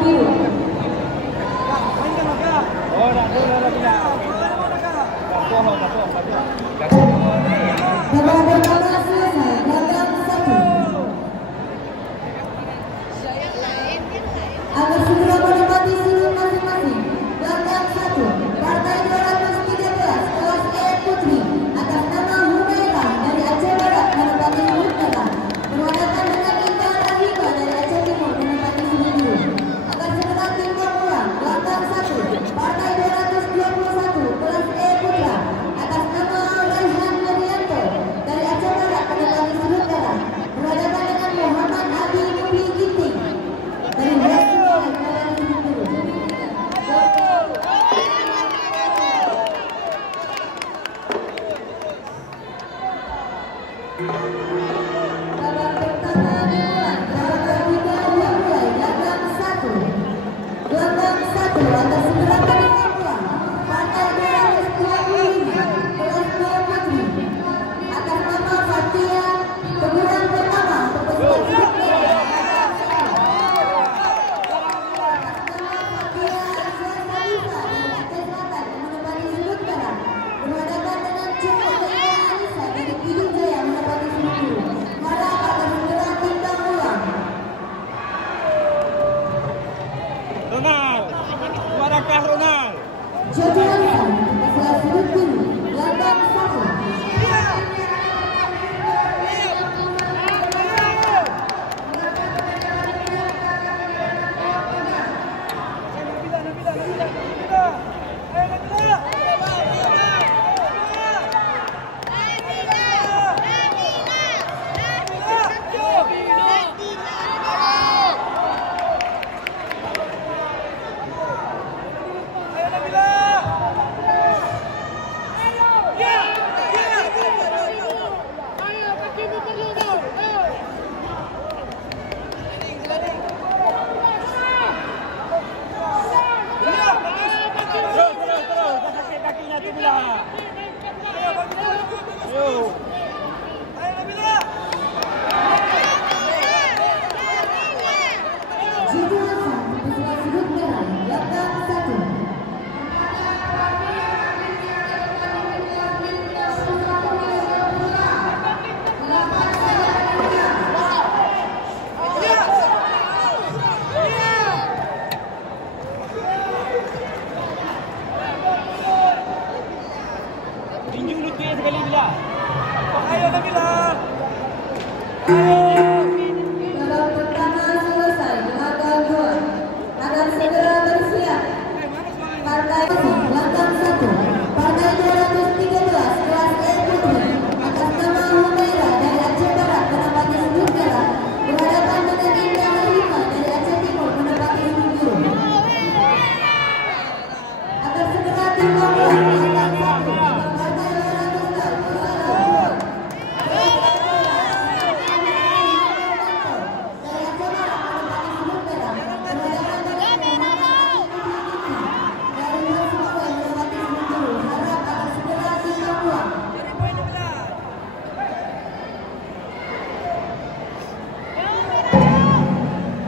biru. Babak pertama selesai, gandang 1. Agar segera menempati sudut masing-masing. Gandang 1, partai 213 kelas E Putri atas nama Humaira dari Aceh Barat menempati sudut merah. Berhadapan dengan Indah Rahima dari Aceh Timur menempati sudut biru. Agar segera timbang ulang. Gandang 1, partai 221 kelas E Putra atas nama Raihan Nurianto dari Aceh Barat menempati sudut merah. Berhadapan dengan Muhammad Abi Mubi Ginting dari Aceh Barat menempati sudut biru. Babak pertama dimulai. Babak ketiga dimulai. Gandang 1. Gandang 1 atas segera timbang ulang. Partai 225 kelas E Putri atas nama Fatia teguran pertama untuk sudut merah. Berhadapan dengan Cuma Daya Anissa dari Pidijaya Jaya menempati sudut biru. Harap akan segera timbang ulang. Ronald, Warakah Ronald. Jojo Ansan setelah sudut biru. Gandang 1. Jojo Ansan setelah sudut merah. Gandang 1. Tinju lutut sekali bila. Ayo Nabila. Babak pertama selesai. Gandang 2. Agar segera bersiap. Partai Gandang 1. Partai 213 kelas E Putri atas nama Humaira dari Aceh Barat menempati sudut merah. Berhadapan dengan Indah Rahima dari Aceh Timur menempati sudut biru. Agar segera timbang ulang. Gandang 1. Partai 213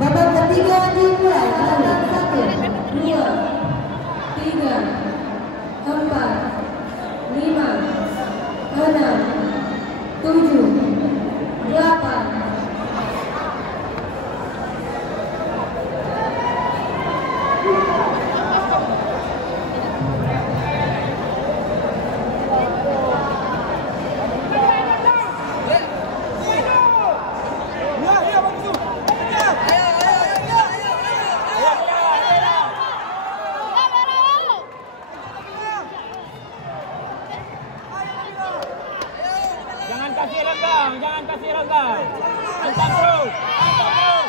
Babak ketiga dimulai. Gandang 1, 2, 3, 4, 5, 6, 7, 8. Jangan kasih renggang, jangan kasih renggang. Hantar terus, hantar terus.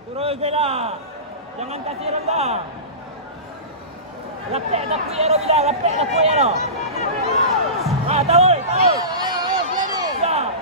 Terus Bella, jangan kasih renggang. Lapek tak kuih Ero Bila, lapek tak kuih Ero. Tahu. Ya.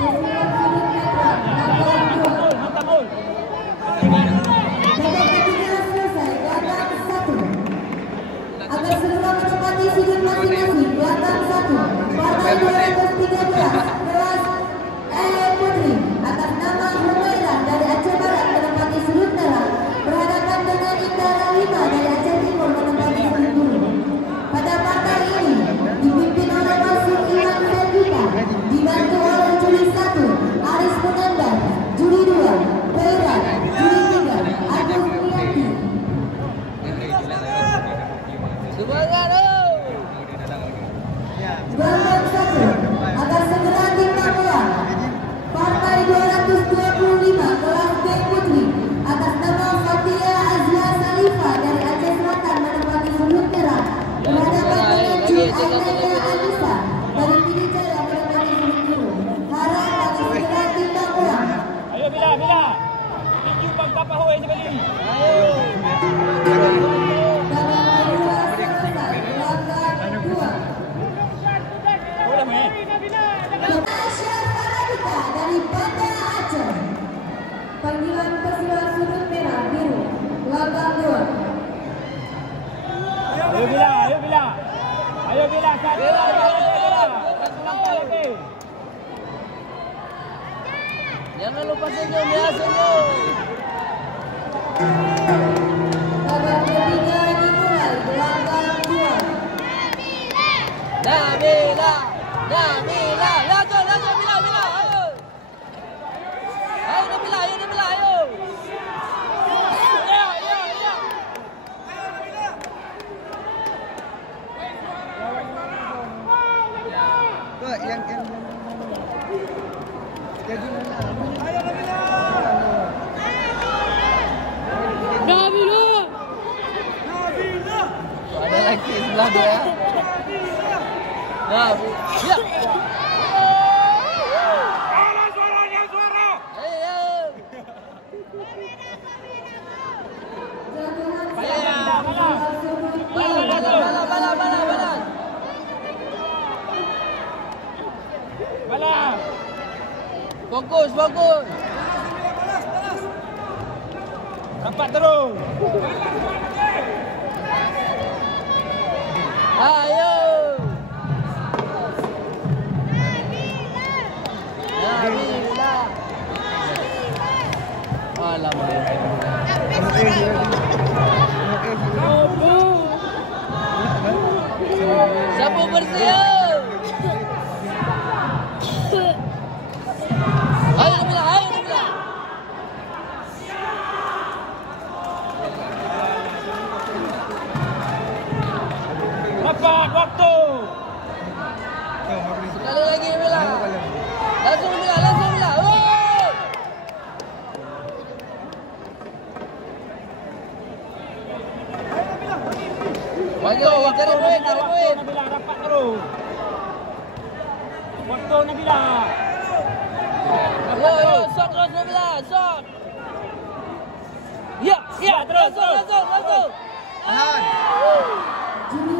Pesilat sudut netral nomor 2. Hantar gol. Babak ketiga selesai, gelandang 1. Akan segera menempati sudut masing-masing, gelandang 1. Partai 213 kelas E Putri atas nama Humaira dari Aceh Barat menempati sudut merah berhadapan dengan Indah Lima dari Aceh Timur menempati sudut biru. Pada partai ini dipimpin oleh Masuk Iwan Sergita, dibantu oleh juri 1 Aris Pengendar, juri 2 Perak, juri 3 Agus Priyanti. Semangat Gelandang 1 akan segera dimulai. Partai 225 kelas B Putri atas nama Fatia Azia Salifah dari Aceh Selatan menempati sudut merah berhadapan dengan Jun Ainaya Anissa dari Pidijaya menempati sudut biru. Harap akan segera dimulai. Ayo Bila. Tuju bang kapal hoi sekali. Ayo. Babak kedua selesai, gelandang 2. Boleh meh. Tasya Faradika dari Banda Aceh. Panggilan pesilat sudut merah biru, gelandang 2. Ayo Bila. Ayo Bila. Bila. Nampak lagi. Jangan lupa senyum ya, senyum. Babak ketiga dimulai, gelandang 2. Nabila. Langsung Bila. Ayo. Ayo Nabila, ayo. Yang jadi mana? Ada lagi sebelah dia. Ya. Suara. Ayo. Balas. Bala. Fokus. Rapat terus. Ayo. Nabila. Alamak. Sapu bersih. Ayo Nabila. Rapat waktu. Sekali lagi Nabila. Langsung Nabila. Oh! Cari poin. Nabila rapat terus. Waktu Nabila. Yo, shot terus Nabila, shot. Ya, terus. langsung. Tahan. Juri